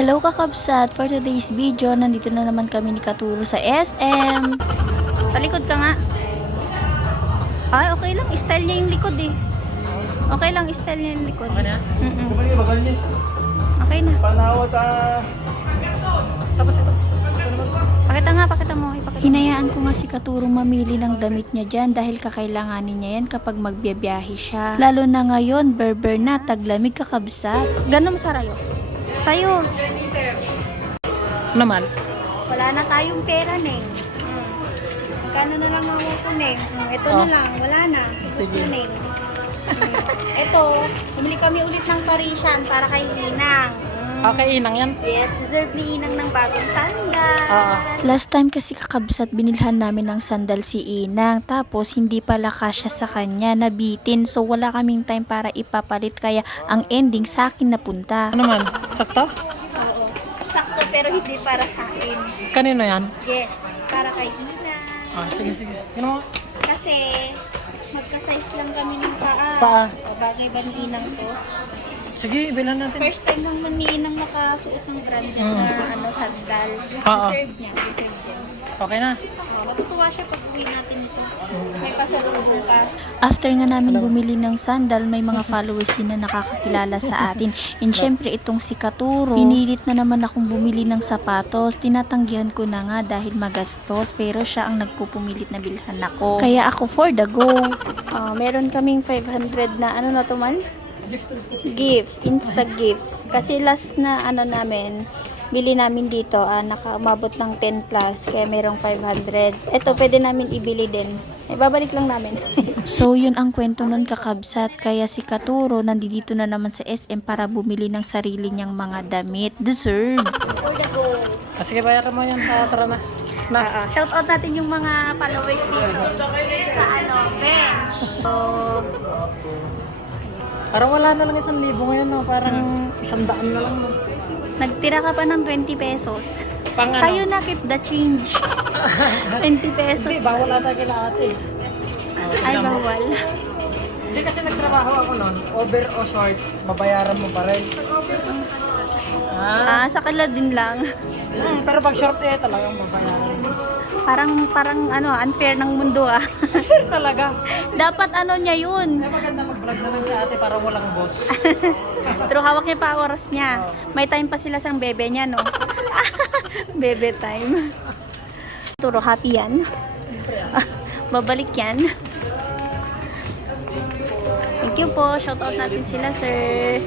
Hello kakabsat! For today's video, nandito na naman kami ni Katuro sa SM. Talikod ka nga. Ay, okay lang. Style niya yung likod eh. Okay lang, style niya yung likod. Okay na? Okay na. Panawat tapos ito. Pakita mo. Hinayaan ko nga si Katuro mamili ng damit niya dyan dahil kakailanganin niya yan kapag magbiyabiyahe siya. Lalo na ngayon, berber na, taglamig kakabsat. Ganon sarayo. Sayo. Naman? Wala na tayong pera, Neng. Magkano na lang ako ko, Neng? Ito na lang. Wala na. Gusto, Neng. Ito, bumili kami ulit ng Parisian para kay Inang. Okay, inang yan. Yes, deserve ni Inang ng bagong sandal. Last time kasi kakabsat, binilhan namin ng sandal si Inang. Tapos, hindi pala kasya sa kanya, nabitin. So, wala kaming time para ipapalit. Kaya, ang ending sa akin napunta. Ano man? Sakto? Oo. Sakto, pero hindi para sa akin. Kanino yan? Yes, para kay Inang. Sige. Yun mo? Kasi, magka-size lang kami ng paa. Paa. O, bagay ba ni Inang to? Sige, bilhan natin. First time naman ni Inang makasuot ng branded na sandal. Oo. Deserve niya. Okay na. Matutuwa siya pag uwi natin ito. May pasalubong ka. After nga namin bumili ng sandal, may mga followers din na nakakakilala sa atin. And syempre itong si Katuro, pinilit na naman akong bumili ng sapatos. Tinatanggihan ko na nga dahil magastos, pero siya ang nagpupumilit na bilhan ako. Kaya ako for the go. Meron kaming 500 na ano na to man? Gift. Insta gift. Kasi last na namin, bili namin dito, nakaumabot ng 10 plus, kaya merong 500. Ito, pwede namin ibili din. Babalik lang namin. So yun ang kwento nun kakabsat, kaya si Katuro nandito na naman sa SM para bumili ng sarili niyang mga damit. Deserve! For the go. Sige, bayaran mo yan. Tara na. Shout out natin yung mga followers dito sa bench. So, Parang wala na lang 1,000 ngayon, no? Parang 100 na lang, no? nagtira ka pa ng 20 pesos. Pang ano? Sa'yo na, keep the change. 20 pesos. Hindi, bawal ata kila ate. Ay, bawal. Hindi kasi nagtrabaho ako noon. Over o short, babayaran mo pa rin. Sa kala din lang. Pero pag short talagang babayaran mo. Parang unfair ng mundo Talaga. Dapat niya yun. Kaya maganda mag-vlog na lang sa ate para walang boss. Pero hawak niya pa oras niya. May time pa sila sa bebe niya, no? Bebe time. Turo, happy yan. Babalik yan. Thank you po. Shout out natin sila, sir.